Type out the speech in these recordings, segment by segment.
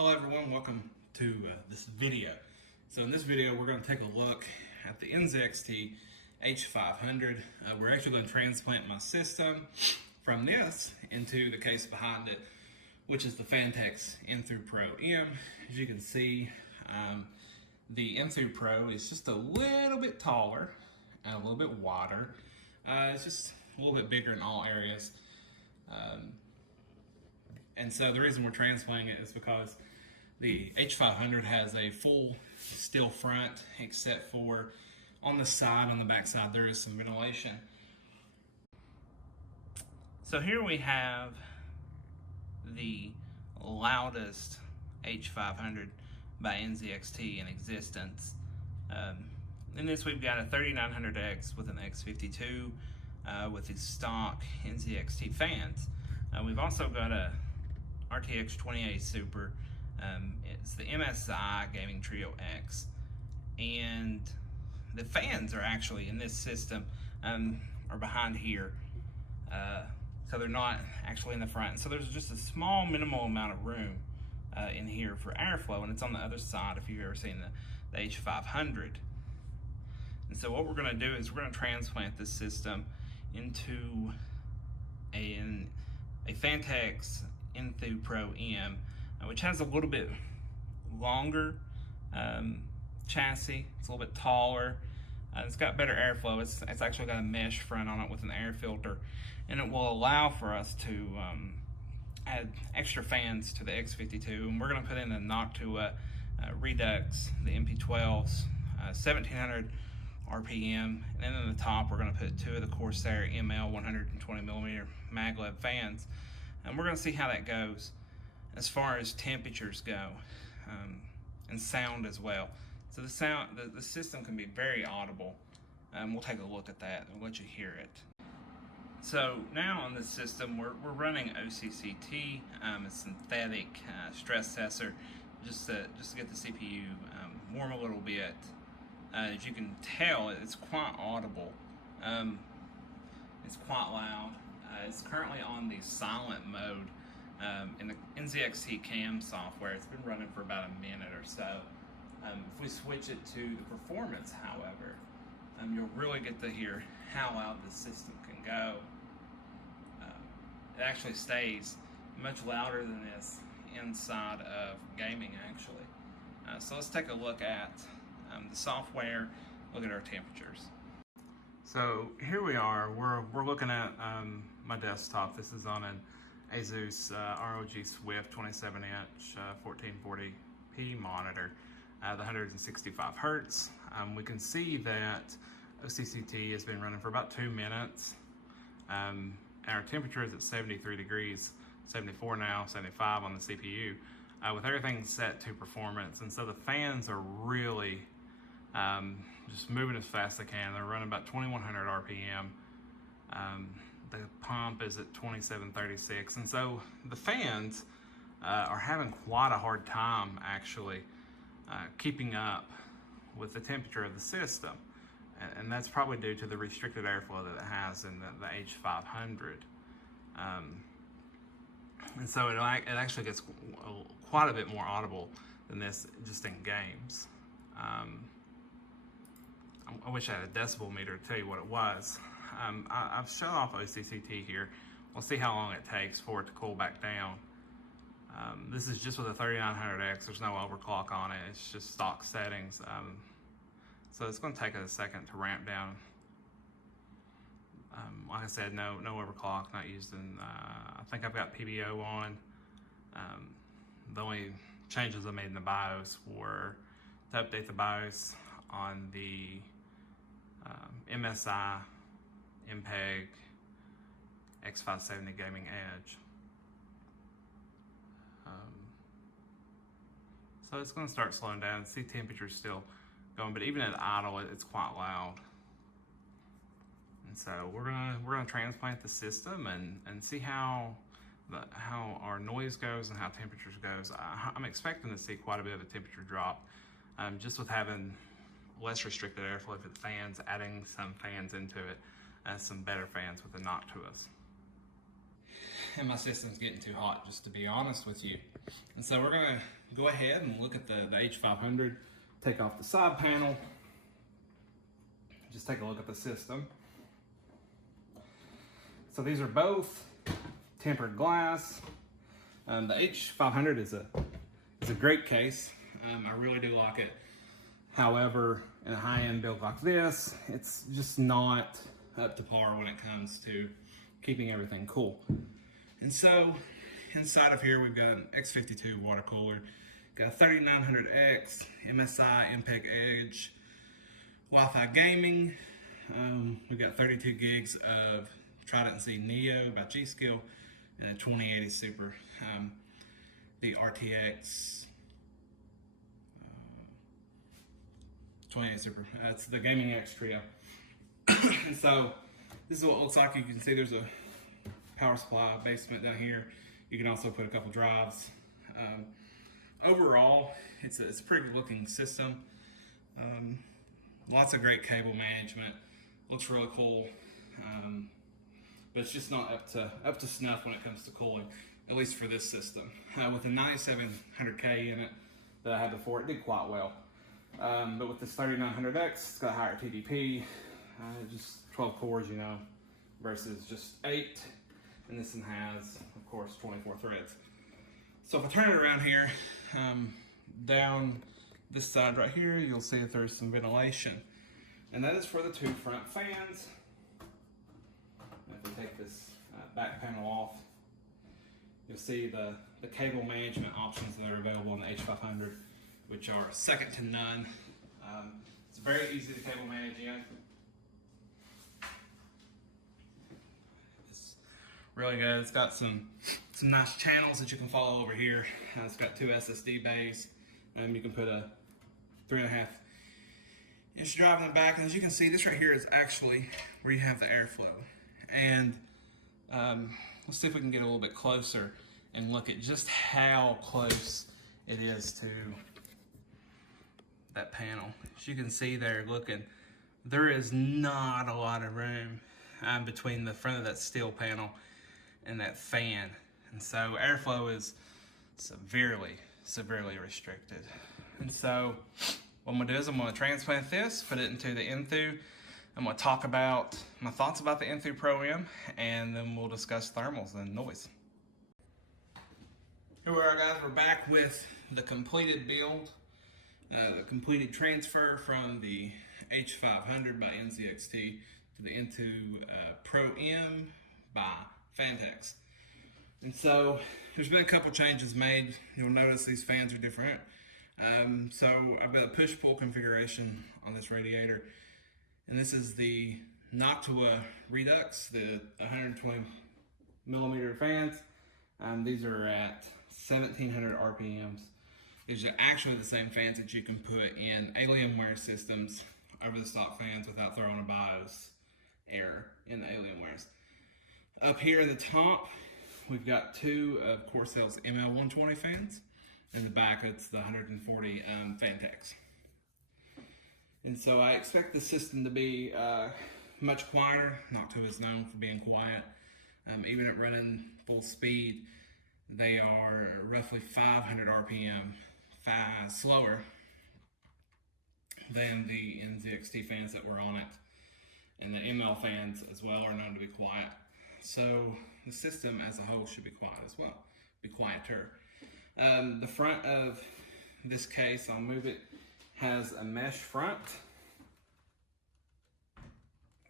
Hello everyone, welcome to this video. So in this video we're going to take a look at the NZXT H500. We're actually going to transplant my system from this into the case behind it, which is the Phanteks Enthoo M. As you can see, the Enthoo Pro is just a little bit taller and a little bit wider. It's just a little bit bigger in all areas. And so the reason we're transplanting it is because the H500 has a full steel front, except for on the side, on the back side, there is some ventilation. So here we have the loudest H500 by NZXT in existence. In this we've got a 3900X with an X52 with the stock NZXT fans. We've also got a RTX 2080 Super. It's the MSI Gaming Trio X, and the fans are actually in this system are behind here, so they're not actually in the front. So there's just a small minimal amount of room in here for airflow, and it's on the other side if you've ever seen the H500. And so what we're going to do is we're going to transplant this system into a Phanteks Enthoo M, which has a little bit longer chassis. It's a little bit taller. It's got better airflow. It's actually got a mesh front on it with an air filter, and it will allow for us to add extra fans to the X52. And we're going to put in the Noctua Redux, the MP12s, 1700 RPM, and then in the top we're going to put two of the Corsair ML 120mm maglev fans, and we're going to see how that goes as far as temperatures go, and sound as well. So the system can be very audible. We'll take a look at that and let you hear it. So now on this system we're running OCCT, a synthetic stress tester, just to get the CPU warm a little bit. As you can tell, it's quite audible. It's quite loud. It's currently on the silent mode in the NZXT CAM software. It's been running for about a minute or so. If we switch it to the performance, however, you'll really get to hear how loud the system can go. It actually stays much louder than this inside of gaming, actually. So let's take a look at the software, look at our temperatures. So here we are, we're looking at my desktop. This is on an Asus ROG Swift 27-inch 1440p monitor, the 165 Hertz. We can see that OCCT has been running for about 2 minutes, and our temperature is at 73 degrees, 74 now, 75 on the CPU, with everything set to performance. And so the fans are really just moving as fast as they can. They're running about 2100 RPM. The pump is at 2736, and so the fans are having quite a hard time actually keeping up with the temperature of the system, and that's probably due to the restricted airflow that it has in the H500. And so it actually gets quite a bit more audible than this just in games. I wish I had a decibel meter to tell you what it was. I've shut off OCCT here. We'll see how long it takes for it to cool back down. This is just with a 3900X. There's no overclock on it. It's just stock settings. So it's going to take a second to ramp down. Like I said, no overclock, not using, I think I've got PBO on. The only changes I made in the BIOS were to update the BIOS on the MSI MPEG X570 Gaming Edge. So it's going to start slowing down. See, temperature's still going, but even at idle, it's quite loud. And so we're gonna transplant the system and see how our noise goes and how temperatures goes. I'm expecting to see quite a bit of a temperature drop, just with having less restricted airflow for the fans, adding some fans into it, some better fans with the Noctuas. and my system's getting too hot, just to be honest with you. And so we're gonna go ahead and look at the H500, take off the side panel, just take a look at the system. So these are both tempered glass. The H500 is a great case. I really do like it. However, in a high-end build like this, it's just not up to par when it comes to keeping everything cool. And so inside of here, we've got an X52 water cooler, got a 3900X, MSI MPEG Edge, Wi-Fi gaming. We've got 32 gigs of Trident Z Neo by G.Skill, and a 2080 Super. The RTX 2080 Super. It's the Gaming X Trio. And so this is what it looks like. You can see there's a power supply basement down here. You can also put a couple drives. Overall, it's a pretty good looking system. Lots of great cable management. Looks really cool. But it's just not up to snuff when it comes to cooling, at least for this system. With the 9700K in it that I had before, it did quite well. But with this 3900X, it's got higher TDP, just 12 cores, you know, versus just 8. And this one has, of course, 24 threads. So if I turn it around here, down this side right here, you'll see that there's some ventilation. And that is for the 2 front fans. If we take this back panel off, you'll see the cable management options that are available on the H500, which are second to none. It's very easy to cable manage in. It's really good. It's got some nice channels that you can follow over here. It's got 2 SSD bays, and you can put a 3.5-inch drive in the back. And as you can see, this right here is actually where you have the airflow. And let's see if we can get a little bit closer and look at just how close it is to that panel. As you can see there, looking, there is not a lot of room between the front of that steel panel and that fan. And so airflow is severely restricted. And so what I'm gonna do is I'm gonna transplant this, put it into the Enthoo. I'm going to talk about my thoughts about the Enthoo Pro M, and then we'll discuss thermals and noise. Here we are, guys. We're back with the completed build, the completed transfer from the H500 by NZXT to the Enthoo Pro M by Phanteks. And so there's been a couple changes made. You'll notice these fans are different. So I've got a push-pull configuration on this radiator. And this is the Noctua Redux, the 120 millimeter fans. These are at 1700 RPMs. These are actually the same fans that you can put in Alienware systems over the stock fans without throwing a BIOS error in the Alienwares. Up here at the top, we've got 2 of Corsair's ML120 fans. In the back, it's the 140 Phanteks. And so I expect the system to be much quieter. Noctua is known for being quiet. Even at running full speed, they are roughly 500 RPM slower than the NZXT fans that were on it. And the ML fans as well are known to be quiet. So the system as a whole should be quiet as well, be quieter. The front of this case, I'll move it, has a mesh front,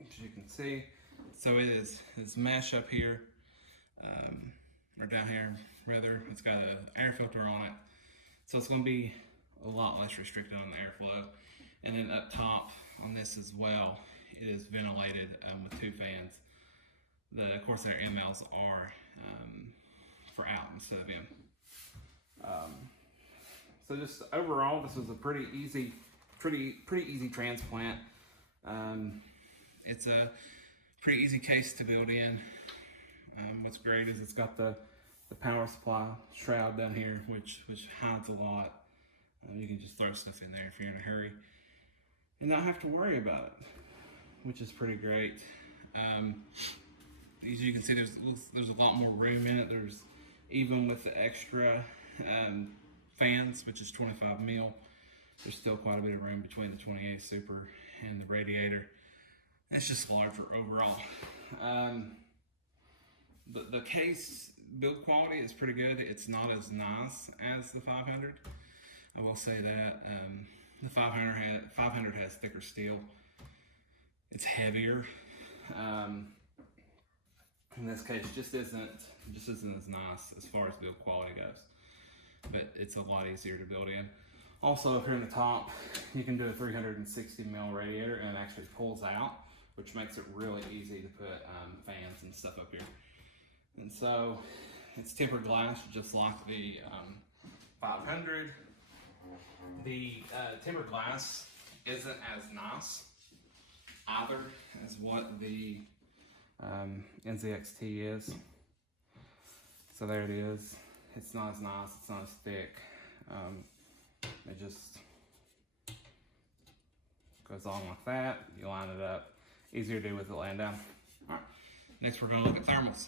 as you can see. So it's mesh up here, or down here rather. It's got an air filter on it, so it's going to be a lot less restricted on the airflow. And then up top on this as well, it is ventilated with 2 fans. The Corsair MLs are for out instead of in. So just overall, this was a pretty easy transplant. It's a pretty easy case to build in. What's great is it's got the power supply shroud down here, which hides a lot. You can just throw stuff in there if you're in a hurry and not have to worry about it, which is pretty great. as you can see, there's a lot more room in it. There's, even with the extra fans, which is 25 mil, there's still quite a bit of room between the 28 Super and the radiator. It's just larger overall. The case build quality is pretty good. It's not as nice as the 500. I will say that. The 500 has thicker steel. It's heavier. In this case, just isn't as nice as far as build quality goes. But it's a lot easier to build in. Also, up here in the top, you can do a 360 mil radiator, and it actually pulls out, which makes it really easy to put fans and stuff up here. And so it's tempered glass, just like the 500. The tempered glass isn't as nice either as what the NZXT is. So there it is. It's not as nice, it's not as thick. It just goes on like that. You line it up. Easier to do with it laying down. All right, next we're going to look at thermals.